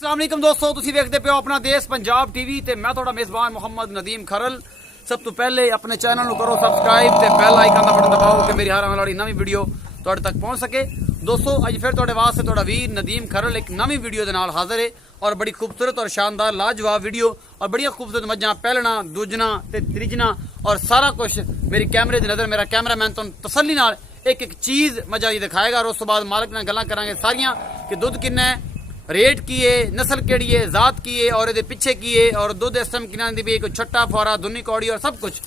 अस्सलाम वालेकुम दोस्तों, तुसीं वेखदे पे हो अपना देश पंजाब टीवी ते मैं तुहाडा मेज़बान मोहम्मद नदीम खरल। सब तो पहले अपने चैनल नूं करो सबसक्राइब ते बेल आइकन दा बटन दबाओ कि मेरी हर आने वाली नवी वीडियो तुहाडे तक पहुंच सके। दोस्तों अज फिर तुहाडे वास्ते तुहाडा वीर नदीम खरल एक नवी वीडियो दे नाल हाजिर है और बड़ी खूबसूरत और शानदार लाजवाब वीडियो और बड़िया खूबसूरत मज्जां पहलना दूजना ते त्रिजना और सारा कुछ मेरी कैमरे दी नज़र मेरा कैमरामैन तुहानूं तसल्ली नाल एक एक चीज़ मजा दिखाएगा और उस तो बाद मालिक नाल गल्लां करांगे सारियां कि दुध किन्ना है, रेट की है, नस्ल केड़ी है, जात की है और ये पिछे की है और दुध इस टाइम किना दी भी कोई छट्टा फौरा दुनी कौड़ी और सब कुछ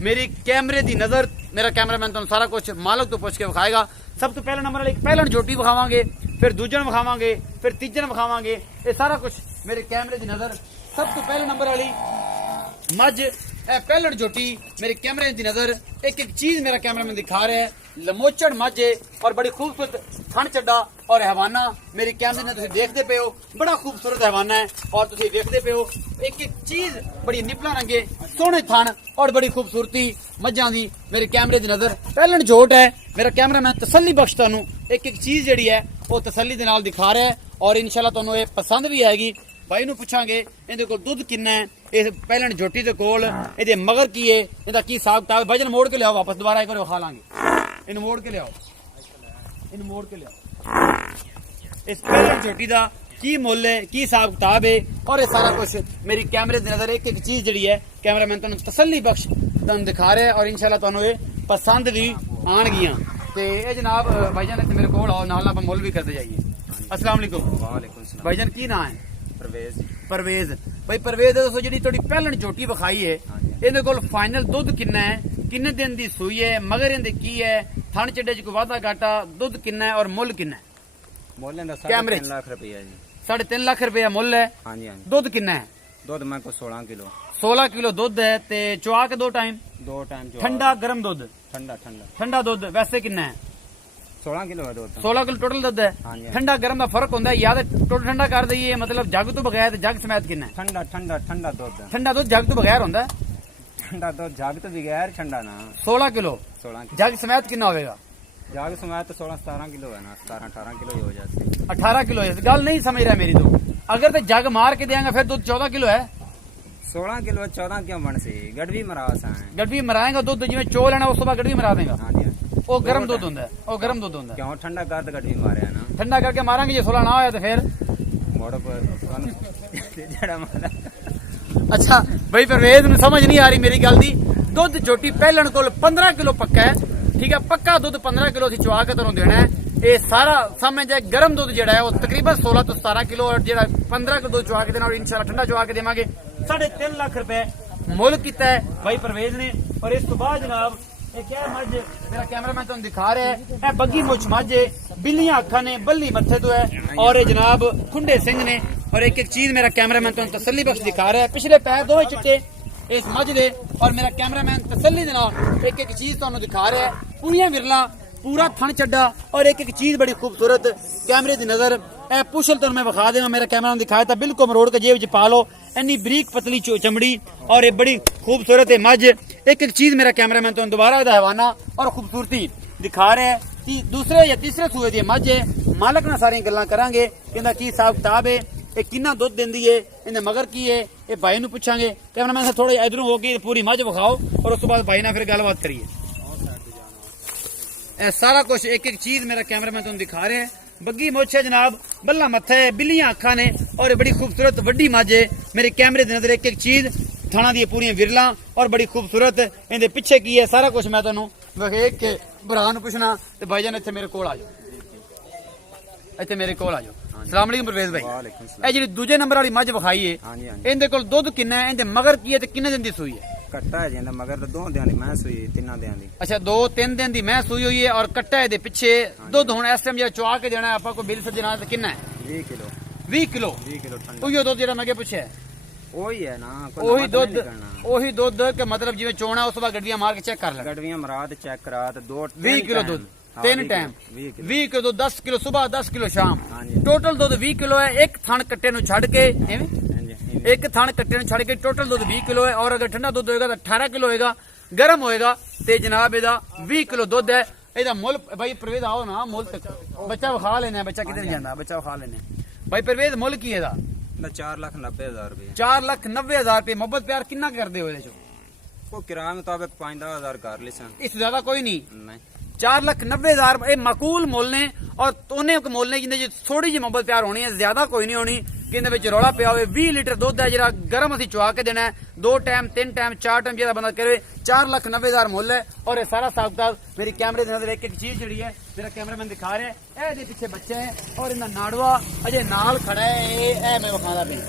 मेरी कैमरे दी नज़र मेरा कैमरामैन तुहानूं सारा कुछ मालिक तो पुछ के विखाएगा। सब तो पहले नंबर एक पहलन झोटी विखावांगे, फिर दूजन विखावांगे, फिर तीजन विखावांगे, ये सारा कुछ मेरे कैमरे दी नज़र। सब तो पहले नंबर वाली मझ पहलन झोटी मेरे कैमरे की नज़र एक एक चीज मेरा कैमरामैन दिखा रहा है। लमोचड़ मझ है और बड़ी खूबसूरत थन चड्डा और हैवाना मेरे कैमरे ने तुसीं देखते पे हो, बड़ा खूबसूरत हैवाना है और तुसीं देखते पे हो एक एक चीज बड़ी निपला रंगे सोहने थन और बड़ी खूबसूरती मझां दी मेरे कैमरे की नज़र। पहलन झोट है मेरा कैमरामैन तसल्ली बख्श तुहानूं एक एक चीज जिहड़ी है वो तसल्ली दे नाल दिखा रहा है और इंशाल्लाह तुहानूं ये पसंद भी आएगी। भाई नूं पुछांगे इहदे कोल दुध किन्ना है, इस पहलन झोटी दे कोल इहदे मगर की है, इहदा की हिसाब किताब। वजन मोड़ के लियाओ वापस दोबारा एक बार खा लांगे, इन मोड़ के लियाओ, इन मोड़ के लियाओ। इस पहलन झोटी दा की मुल है, की हिसाब किताब है और ये सारा कुछ मेरी कैमरे दी नज़र एक एक चीज जिहड़ी है कैमरामैन तुहानूं तसल्ली बख्श तुहानूं दिखा रहा है और इंशाल्लाह तुहानूं ये पसंद भी आणगियां। ते ये जनाब भाईजान इत्थे मेरे कोल आओ, नाल आपां मुल भी करदे जाइए। अस्सलाम वालेकुम। वालेकुम सलाम। भाईजान की नाम है? परवेज। परवेज भाई परवेज दसो जी थोड़ी पहलन झोटी विखाई है इहदे कोल फाइनल दुध किन्ना है, किन्ने दिन दी सूई है, मगर इहदे की है, थन चड्डे च कोई वाधा घाटा, दुध किन्ना है और मुल किन्ना है? मुल इहदा कैमरे 3.5 लाख रुपया जी। 3.5 लाख रुपया मुल है। हाँ जी हाँ जी। दुध किन्ना है? दुध मैं को 16 किलो। 16 किलो दुध है ते चुआ के दो टाइम जो ठंडा गर्म दुध? ठंडा ठंडा दुध वैसे किन्ना है? 16 किलो है दुध। 16 किलो टोटल दुध है। हाँ जी। ठंडा गर्म का फर्क होता है या तो टोटल ठंडा कर दईए मतलब जग तो बगैर जग समेत किन्ना है? ठंडा दुध। ठंडा दुध जग तो बगैर होता है? ठंडा दुध जग तो बगैर ठंडा ना। 16 किलो 16 किलो। जग समेत किन्ना होगा? जग समय तो 16-17 किलो है ना, 17-18 किलो ही हो जाते। 18 किलो है। गल नहीं समझ रहा मेरी तो। अगर तो जग मार के देंगे फिर दूध 14 किलो है। 16 किलो 14 क्यों बन सी? गड़वी मरास है। गड़वी मराएगा दूध जिवें चो लेना उस बाद गड़वी मरा देगा। हाँ जी। वो गर्म दूध होता है, वो गर्म दूध होता है। क्यों ठंडा कर तो गड़वी मारे है ना। ठंडा करके मारेंगे जे 16 ना होया तो फिर मोड़ पर जड़ा मारा। अच्छा भाई परवेज नूं समझ नहीं आ रही मेरी गल दी। दुध झोटी पहलन कोल 15 किलो पक्का है, ठीक है, पक्का दुध 15 किलो असीं चुआ के तुहानूं देना है। ये सारा समझ जाए गर्म दुध जिहड़ा है वो तकरीबन 16 तो 17 किलो और जिहड़ा 15 किलो दुध चुआ के देना और इंशाल्लाह ठंडा चुआ के देवांगे। 3.5 लाख रुपए मुल कीता है भाई परवेज ने। और इस तो बाद जनाब ये क्या मझ मेरा कैमरामैन तुहानूं दिखा रहा है, ये बग्गी मुछ मझ है, बिल्लियां अखां ने, बल्ली मत्थे तो है और ये जनाब खुंडे सिंह ने और एक एक चीज मेरा कैमरामैन तुहानूं तसल्ली बख्श दिखा रहा है। पिछले पैर दोवें चिट्टे इस मझ दे और मेरा कैमरामैन तसल्ली दे नाल एक एक चीज तुहानूं दिखा रहा है। पूरियां विरला, पूरा थन चड्डा और एक एक चीज बड़ी खूबसूरत कैमरे की नजर। ए पुछल तुहानूं मैं विखा देवां, मेरा कैमरा दिखाया था बिल्कुल मरोड़ के जेब च पा लो, इन्नी बरीक पतली चमड़ी और ये बड़ी खूबसूरत है मझ। एक एक चीज मेरा कैमरामैन तुहानूं दोबारा दा हैवाना और खूबसूरती दिखा रहा है कि दूसरे या तीसरे सूए दी मझ है। मालक नाल सारियां गल्लां करांगे कि इहदा की हिसाब किताब है, ये किन्ना दुध देंदी है, इहदे मगर की है, ये भाई नूं पुछांगे। कैमरामैन साहब थोड़ा इधरों हो के पूरी मझ विखाओ और उस तो बाद भाई नाल फिर गलबात करिए। सारा कुछ एक एक चीज मेरा कैमरामैन तुहानूं दिखा रहे हैं। बग्गी मुछ है जनाब, बल्ला मत्था है, बिल्लियां अखां ने और ये बड़ी खूबसूरत वड्डी मझ है। मेरे कैमरे की नजर एक एक चीज थाना दी पूरी विरला और बड़ी खूबसूरत इहदे पिछे की है सारा कुछ मैं तुहानूं वेख के भरा नूं पुछना। ते भाईजान इत्थे मेरे कोल आ जाओ, इत्थे मेरे कोल आ जाओ। अस्सलाम वालेकुम परवेज भाई। वालेकुम सलाम। ए जिहड़ी दूजे नंबर वाली मझ विखाई है हाँ जी हाँ जी। इहदे कोल दुध किन्ना है, इहदे मगर की है ते किन्ने दिन दी सूई है? कट्टा है जिंदा मगर तो 2 दिहां दी मैं सूई 3 दिहां दी। अच्छा 2-3 दिन दी मैं सूई हुई है और कट्टा है पिछे दुध हुण इस टाइम जो चुआ के देना है आपा को बिल सजना ते किन्ना है? 20 किलो। 20 किलो 20 किलो ठंडा। उही दुध जेड़ा मैं अगे पुछया वही है ना, ओही दुध के मतलब जिवें चोना उस बाद गड्डियां मार के चेक कर ले। गड़वियां मरा ते चेक करा ते 20 किलो दूध 3 टाइम 20 किलो दूध, 10 किलो सुबह 10 किलो शाम। हाँ जी। टोटल दुध 20 किलो है। एक थण कट्टे नु छड़ के एवें हाँ जी। एक थान कट्टे नु छड़ के टोटल दुध 20 किलो है और अगर ठंडा दुध होएगा तो 18 किलो होएगा, गर्म होएगा ते जनाब एदा 20 किलो दुध है। एदा मुल भाई परवेज आओ ना, मुल तक बच्चा विखा लेना, बच्चा किधर नहीं जाता, बच्चा विखा लेना भाई परवेज मुल की एदा ना 4,90,000 रुपये 4,90,000 रुपये। मोहब्बत प्यार कितना करते हो ਇਹਦੇ ਚੋਂ? वो किराए मुताबिक 5-10,000 कर ली सन ਇਸ ਤੋਂ ਜ਼ਿਆਦਾ ਕੋਈ ਨਹੀਂ। नहीं 4,90,000 ਇਹ ਮਾਕੂਲ ਮੁੱਲ ਨੇ ਔਰ ਉਹਨੇ ਇੱਕ ਮੁੱਲ ਨੇ ਜਿੰਦੇ ਚ ਥੋੜੀ ਜਿਹੀ ਮੁਹੱਬਤ ਪਿਆਰ ਹੋਣੀ ਹੈ, ਜ਼ਿਆਦਾ ਕੋਈ ਨਹੀਂ ਹੋਣੀ ਕਿ ਇਹਦੇ ਵਿੱਚ ਰੌਲਾ ਪਿਆ ਹੋਵੇ। 20 ਲੀਟਰ ਦੁੱਧ ਹੈ ਜਿਹੜਾ ਗਰਮ ਅਸੀਂ ਚੁਆ ਕੇ ਦੇਣਾ ਹੈ, 2 ਟਾਈਮ 3 ਟਾਈਮ 4 ਟਾਈਮ ਜਿਹੜਾ ਬੰਦਾ ਕਰੇ। 4,90,000 ਮੁੱਲ ਹੈ ਔਰ ਇਹ ਸਾਰਾ ਹਿਸਾਬ ਮੇਰੀ ਕੈਮਰੇ ਦੇ ਨਾਲ ਇੱਕ ਇੱਕ ਚੀਜ਼ ਜਿਹੜੀ ਹੈ ਮੇਰਾ ਕੈਮਰਾਮੈਨ ਦਿਖਾ ਰਿਹਾ ਹੈ। ਇਹਦੇ ਪਿੱਛੇ ਬੱਚਾ ਹੈ ਔਰ ਇਹਦਾ ਨਾੜਵਾ ਅਜੇ ਨਾਲ ਖੜਾ ਹੈ। ਇਹ ਮੈਂ ਵਿਖਾਉਂਦਾ ਪਿਆ,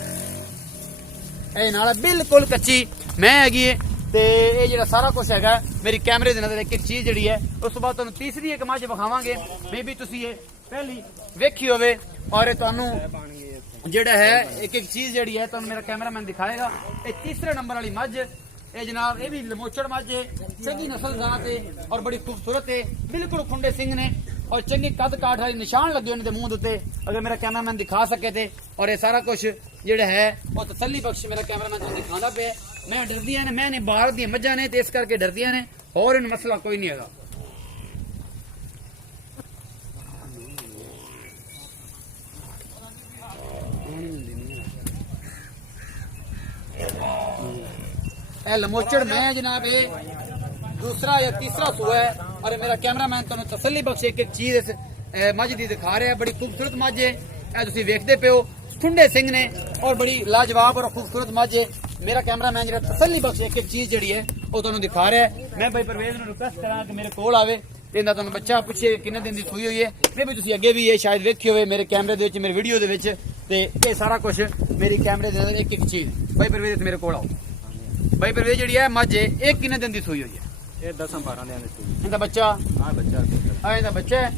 ਇਹ ਨਾਲ ਬਿਲਕੁਲ ਕੱਚੀ ਮੈਂ ਹੈਗੀ ਹੈ ਤੇ ਇਹ ਜਿਹੜਾ ਸਾਰਾ ਕੁਝ ਹੈਗਾ ਮੇਰੀ ਕੈਮਰੇ ਦੇ ਨਜ਼ਰ ਇੱਕ ਇੱਕ ਚੀਜ਼ ਜਿਹੜੀ ਹੈ। ਉਸ ਤੋਂ ਬਾਅਦ ਤੁਹਾਨੂੰ ਤੀਸਰੀ ਇੱਕ ਮੱਝ ਵਿਖਾਵਾਂਗੇ, ਮੇਬੀ ਤੁਸੀਂ ਇਹ ਪਹਿਲੀ ਵੇਖੀ ਹੋਵੇ ਔਰ ਇਹ ਤੁਹਾਨੂੰ ਜਿਹੜਾ ਹੈ ਇੱਕ ਇੱਕ ਚੀਜ਼ ਜਿਹੜੀ ਹੈ ਤੁਹਾਨੂੰ ਮੇਰਾ ਕੈਮਰਾਮੈਨ ਦਿਖਾਏਗਾ। ਇਹ ਤੀਸਰੇ ਨੰਬਰ ਵਾਲੀ ਮੱਝ ਇਹ ਜਨਾਬ ਇਹ ਵੀ ਲਮੋਚੜ ਮੱਝ ਹੈ, ਚੰਗੀ ਨਸਲ ਜ਼ਾਤ ਹੈ ਔਰ ਬੜੀ ਖੂਬਸੂਰਤ ਹੈ। ਬਿਲਕੁਲ ਖੁੰਡੇ ਸਿੰਘ ਨੇ ਔਰ ਚੰਗੀ ਕੱਦ ਕਾਠ ਵਾਲੇ ਨਿਸ਼ਾਨ ਲੱਗੇ ਹੋਏ ਨੇ ਮੂੰਹ ਦੇ ਉੱਤੇ, ਅਗਰ ਮੇਰਾ ਕੈਮਰਾਮੈਨ ਦਿਖਾ ਸਕੇ ਤੇ। ਔਰ ਇਹ ਸਾਰਾ ਕੁਝ ਜਿਹੜਾ ਹੈ ਉਹ ਤਸੱਲੀ ਬਖਸ਼ ਮੇਰਾ ਕੈਮਰਾਮੈਨ ਤੁਹਾਨੂੰ ਦਿਖਾਉਂਦਾ ਪਿਆ। ਮੈਂ ਡਰਦੀਆਂ ਨੇ, ਮੈਂ ਨੇ ਬਾਹਰ ਦੀਆਂ ਮੱਝਾਂ ਨੇ ਤੇ ਇਸ ਕਰਕੇ ਡਰਦੀਆਂ ਨੇ, ਹੋਰ ਇਹਨੂੰ ਮਸਲਾ ਕੋਈ ਨਹੀਂ ਹੈਗਾ। ਇਹ ਲਮੋਚੜ ਮੈਂ ਜਨਾਬ ਇਹ दूसरा या तीसरा सूआ है और मेरा कैमरामैन ਤੁਹਾਨੂੰ ਤਸੱਲੀ ਬਖਸ਼ ਇੱਕ ਇੱਕ ਚੀਜ਼ ਇਸ ਮੱਝ ਦੀ ਦਿਖਾ ਰਿਹਾ। ਬੜੀ ਖੂਬਸੂਰਤ ਮੱਝ ਹੈ, ਇਹ ਤੁਸੀਂ ਵੇਖਦੇ ਪਿਓ ਠੁੰਡੇ ਸਿੰਘ ਨੇ ਔਰ ਬੜੀ ਲਾਜਵਾਬ ਔਰ ਖੂਬਸੂਰਤ ਮੱਝ ਹੈ। ਮੇਰਾ ਕੈਮਰਾਮੈਨ ਜਿਹੜਾ ਤਸੱਲੀ ਬਖਸ਼ ਇੱਕ ਇੱਕ ਚੀਜ਼ ਜਿਹੜੀ ਹੈ ਉਹ ਤੁਹਾਨੂੰ ਦਿਖਾ ਰਿਹਾ ਹੈ। ਮੈਂ ਭਾਈ ਪਰਵੇਜ਼ ਨੂੰ ਰਿਕਵੈਸਟ ਕਰਾਂ ਕਿ ਮੇਰੇ ਕੋਲ ਆਵੇ ਤੇ ਇਹਦਾ ਤੁਹਾਨੂੰ ਬੱਚਾ ਪੁੱਛੇ ਕਿੰਨੇ ਦਿਨ ਦੀ ਸੂਈ ਹੋਈ ਹੈ। ਨਹੀਂ ਵੀ ਤੁਸੀਂ ਅੱਗੇ ਵੀ ਇਹ ਸ਼ਾਇਦ ਵੇਖੀ ਹੋਵੇ ਮੇਰੇ ਕੈਮਰੇ ਦੇ ਵਿੱਚ, ਮੇਰੀ ਵੀਡੀਓ ਦੇ ਵਿੱਚ, ਤੇ ਇਹ ਸਾਰਾ ਕੁਝ ਮੇਰੀ ਕੈਮਰੇ ਦੇ ਅੰਦਰ ਇੱਕ ਇੱਕ ਚੀਜ਼। ਭਾਈ ਪਰਵੇਜ਼ ਮੇਰੇ ਕੋਲ ਆਓ। ਭਾਈ ਪਰਵੇਜ਼ ਜਿਹੜੀ ਹੈ ਮੱਝ ਹੈ ਇਹ ਕਿੰਨੇ ਦਿਨ ਦੀ ਸੂਈ ਹੋਈ ਹੈ? ये 10-12 दिन की ਇਹਦਾ ਬੱਚਾ हाँ बच्चा ਆ ਇਹਦਾ ਬੱਚਾ ਹੈ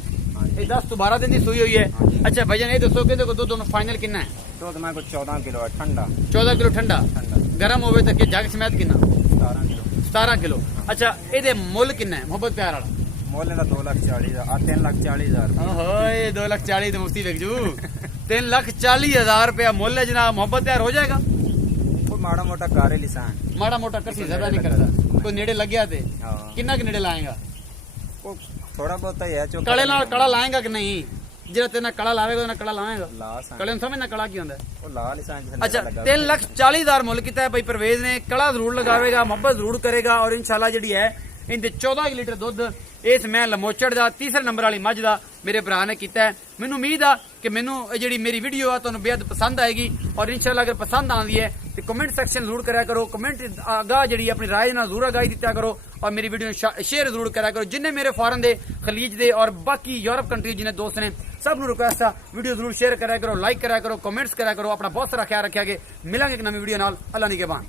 ਇਹ 10 ਤੋਂ 12 ਦਿਨ ਦੀ ਸੂਈ ਹੋਈ ਹੈ। ਅੱਛਾ ਭਾਈਜਾਨ ਇਹ ਦੱਸੋ ਕਿ ਇਹਦੇ ਕੋਲ ਦੁੱਧ ਫਾਈਨਲ ਕਿੰਨਾ ਹੈ? दूध में कुछ 14 किलो है ठंडा 14 ਕਿਲੋ ਠੰਡਾ, ठंडा ਗਰਮ ਹੋਵੇ ਤਾਂ ਕਿ ਜਗ ਸਮੇਤ ਕਿੰਨਾ? 17 किलो 17 ਕਿਲੋ। ਅੱਛਾ ਇਹਦੇ ਮੁੱਲ ਕਿੰਨਾ ਹੈ ਮੁਹੱਬਤ ਪਿਆਰ ਵਾਲਾ? मोल का 2,40,000 3,40,000 ਓਏ 2,40,000 ਦੀ ਮੁਫਤੀ ਵਿਕ ਜੂ। 3,40,000 ਰੁਪਇਆ ਮੁੱਲ ਹੈ ਜਨਾਬ। ਮੁਹੱਬਤ ਪਿਆਰ ਹੋ ਜਾਏਗਾ? वो माड़ा मोटा कारे लिसान ਮਾੜਾ ਮੋਟਾ ਕਸੀ ਜ਼ਿਆਦਾ ਨਹੀਂ ਕਰਦਾ। ਕੋਈ ਨੇੜੇ ਲੱਗਿਆ ਤੇ हाँ ਕਿੰਨਾ ਕੁ ਨੇੜੇ ਲਾਏਗਾ? वो थोड़ा बहुत ही है जो ਕਲੇ ਨਾਲ ਕੜਾ ਲਾਏਗਾ ਕਿ ਨਹੀਂ? ਜਿਹੜਾ ਤੇਰੇ ਨਾਲ ਕੜਾ ਲਾਵੇਗਾ ਉਹਦੇ ਨਾਲ ਕੜਾ ਲਾਵੇਗਾ। लास ਕਲੇ ਨੂੰ ਸਮਝਣਾ ਕੜਾ ਕੀ ਹੁੰਦਾ ਹੈ? वो ला लिसान अच्छा 3,40,000 ਮੁੱਲ ਕੀਤਾ ਹੈ ਭਾਈ ਪਰਵੇਜ਼ ਨੇ। ਕੜਾ ਜ਼ਰੂਰ ਲਗਾਵੇਗਾ, ਮੁਹੱਬਤ ਜ਼ਰੂਰ ਕਰੇਗਾ ਔਰ ਇਨਸ਼ਾਅੱਲਾ ਜਿਹੜੀ ਹੈ ਇਹਦੇ 14 ਲੀਟਰ ਦੁੱਧ ਇਸ ਮੈਂ ਲਮੋਚੜ ਦਾ ਤੀਸਰੇ ਨੰਬਰ ਵਾਲੀ ਮੱਝ ਦਾ ਮੇਰੇ ਭਰਾ ਨੇ ਕੀਤਾ ਹੈ। ਮੈਨੂੰ ਉਮੀਦ ਆ ਕਿ ਮੈਨੂੰ ਇਹ ਜਿਹੜੀ ਮੇਰੀ ਵੀਡੀਓ ਆ ਤੁਹਾਨੂੰ ਬੇहद ਪਸੰਦ ਆਏਗੀ ਔਰ ਇਨਸ਼ਾਅੱਲਾ ਅਗਰ ਪਸੰਦ ਆਉਂਦੀ ਹੈ ਤੇ ਕਮੈਂਟ ਸੈਕਸ਼ਨ ਜ਼ਰੂਰ ਕਰਿਆ ਕਰੋ। ਕਮੈਂਟ ਆਗਾ ਜਿਹੜੀ ਆਪਣੀ ਰਾਏ ਨਾਲ ਜ਼ਰੂਰ ਆਗਾਹੀ ਦਿੱਤਾ ਕਰੋ ਔਰ ਮੇਰੀ ਵੀਡੀਓ ਨੂੰ ਸ਼ੇਅਰ ਜ਼ਰੂਰ ਕਰਿਆ ਕਰੋ। ਜਿੰਨੇ ਮੇਰੇ ਫੋਰਨ ਦੇ, ਖਲੀਜ ਦੇ ਔਰ ਬਾਕੀ ਯੂਰਪ ਕੰਟਰੀ ਜਿਹਨੇ ਦੋਸਤ ਨੇ ਸਭ ਨੂੰ ਰਿਕੁਐਸਟ ਆ ਵੀਡੀਓ ਜ਼ਰੂਰ ਸ਼ੇਅਰ ਕਰਿਆ ਕਰੋ, ਲਾਈਕ ਕਰਿਆ ਕਰੋ, ਕਮੈਂਟਸ ਕਰਿਆ ਕਰੋ। ਆਪਣਾ ਬਹੁਤ ਸਾਰਾ ਖਿਆਲ ਰੱਖਿਆ ਕਿ ਮਿਲਾਂਗੇ ਇੱਕ ਨਵੀਂ ਵੀਡੀਓ ਨਾਲ। ਅੱਲਾ ਨਿਗਹਿਬਾਨ।